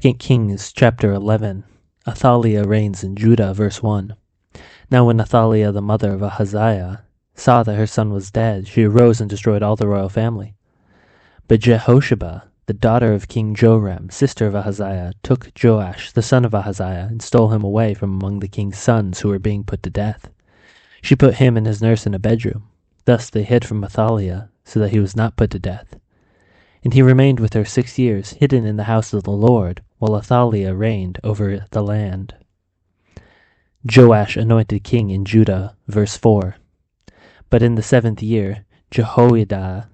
2 Kings chapter 11. Athaliah reigns in Judah, verse 1. Now when Athaliah, the mother of Ahaziah, saw that her son was dead, she arose and destroyed all the royal family. But Jehosheba, the daughter of King Joram, sister of Ahaziah, took Joash, the son of Ahaziah, and stole him away from among the king's sons who were being put to death. She put him and his nurse in a bedroom. Thus they hid from Athaliah, so that he was not put to death. And he remained with her 6 years, hidden in the house of the Lord, while Athaliah reigned over the land. Joash anointed king in Judah, verse 4. But in the 7th year, Jehoiada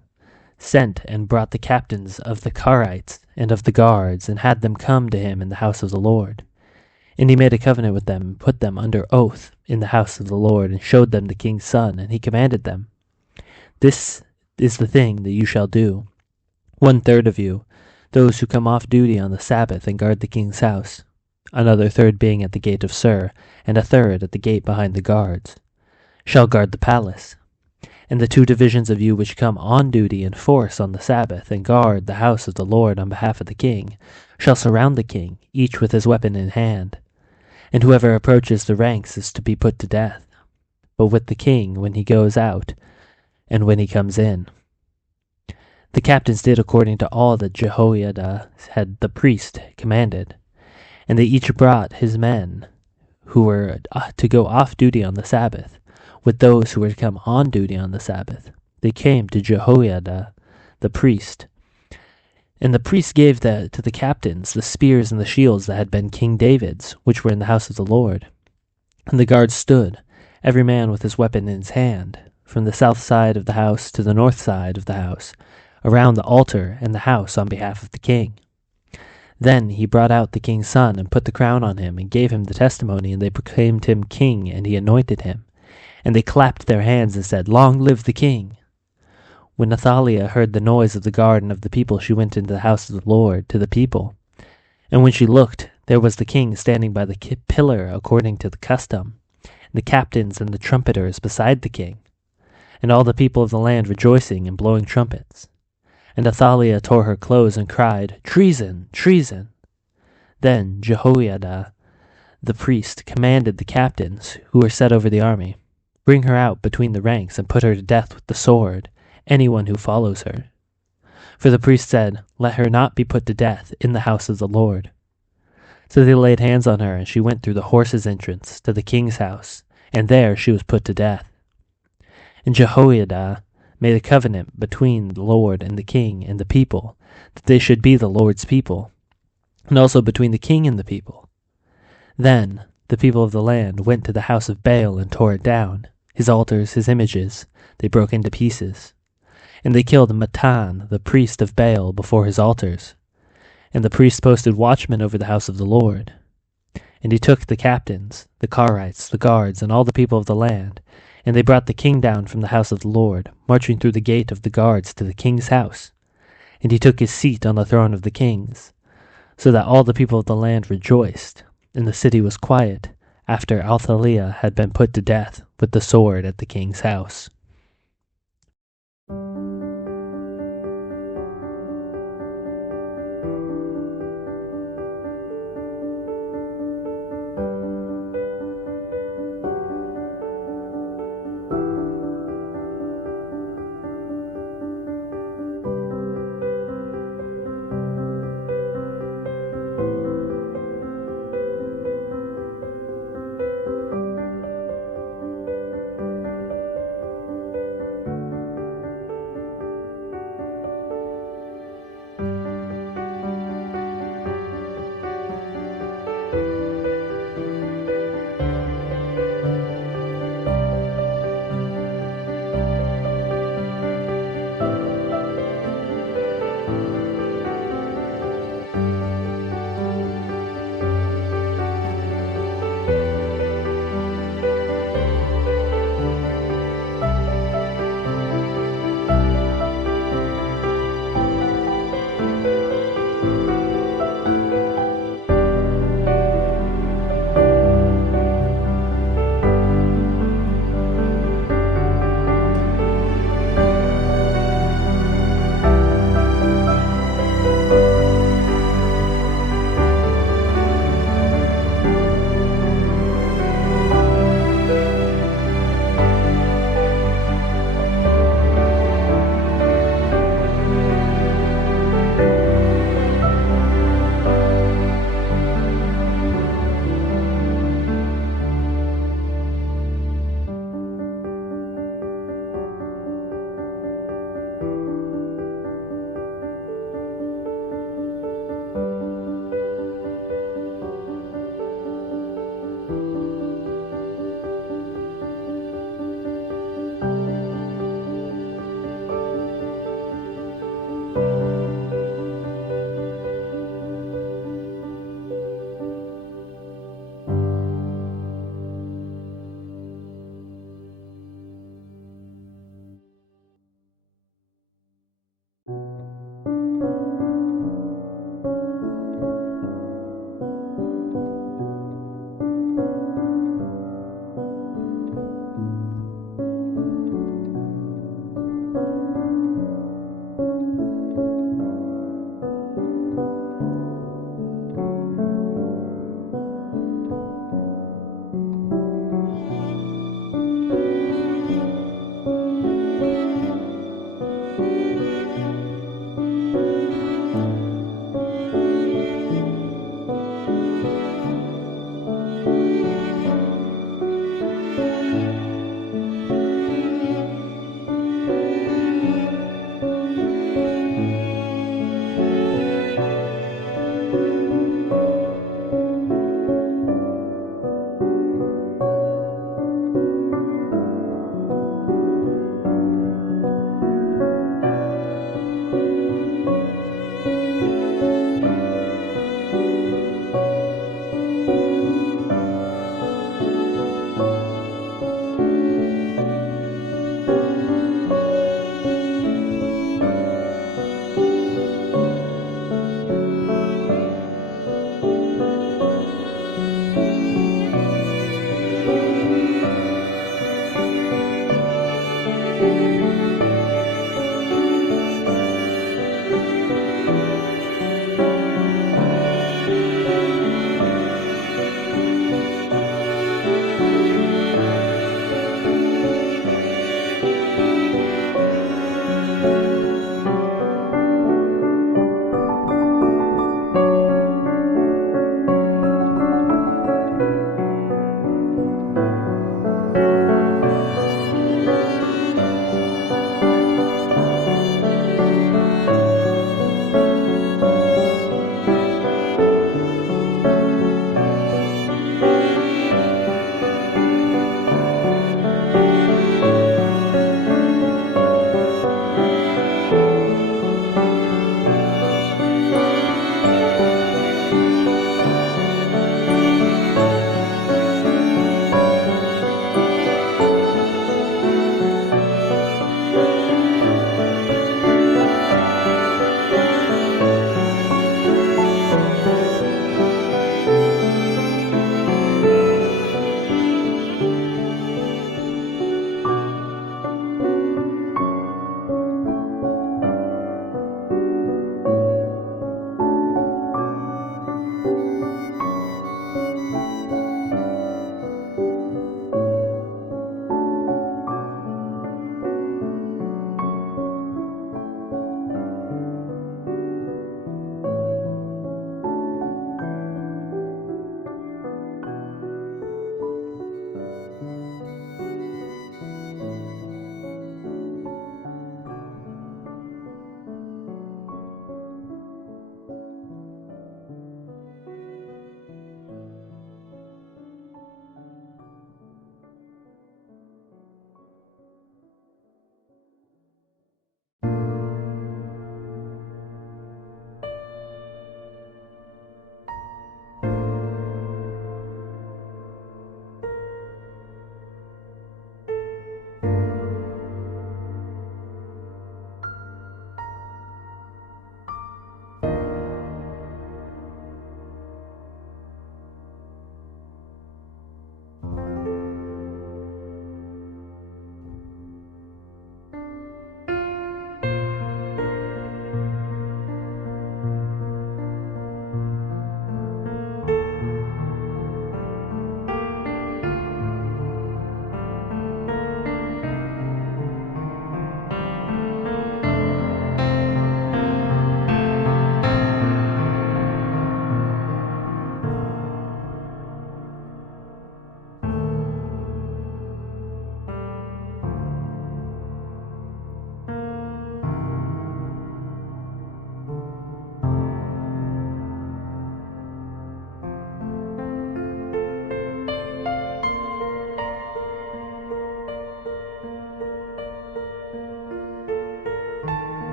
sent and brought the captains of the Carites and of the guards, and had them come to him in the house of the Lord. And he made a covenant with them, and put them under oath in the house of the Lord, and showed them the king's son, and he commanded them, "This is the thing that you shall do. 1/3 of you, those who come off duty on the Sabbath and guard the king's house, another third being at the gate of Sur, and a third at the gate behind the guards, shall guard the palace. And the 2 divisions of you which come on duty in force on the Sabbath and guard the house of the Lord on behalf of the king, shall surround the king, each with his weapon in hand. And whoever approaches the ranks is to be put to death, but with the king when he goes out and when he comes in." The captains did according to all that Jehoiada had the priest commanded, and they each brought his men who were to go off duty on the Sabbath, with those who were to come on duty on the Sabbath. They came to Jehoiada the priest, and the priest gave to the captains the spears and the shields that had been King David's, which were in the house of the Lord. And the guards stood, every man with his weapon in his hand, from the south side of the house to the north side of the house, around the altar and the house on behalf of the king. Then he brought out the king's son and put the crown on him and gave him the testimony, and they proclaimed him king, and he anointed him. And they clapped their hands and said, "Long live the king!" When Athaliah heard the noise of the guard and of the people, she went into the house of the Lord to the people. And when she looked, there was the king standing by the pillar according to the custom, and the captains and the trumpeters beside the king, and all the people of the land rejoicing and blowing trumpets. And Athaliah tore her clothes and cried, "Treason! Treason!" Then Jehoiada the priest commanded the captains who were set over the army, "Bring her out between the ranks and put her to death with the sword, anyone who follows her." For the priest said, "Let her not be put to death in the house of the Lord." So they laid hands on her, and she went through the horses' entrance to the king's house, and there she was put to death. And Jehoiada made a covenant between the Lord and the king and the people, that they should be the Lord's people, and also between the king and the people. Then the people of the land went to the house of Baal and tore it down, his altars, his images, they broke into pieces. And they killed Mattan, the priest of Baal, before his altars. And the priest posted watchmen over the house of the Lord. And he took the captains, the Carites, the guards, and all the people of the land, and they brought the king down from the house of the Lord, marching through the gate of the guards to the king's house. And he took his seat on the throne of the kings, so that all the people of the land rejoiced, and the city was quiet, after Athaliah had been put to death with the sword at the king's house.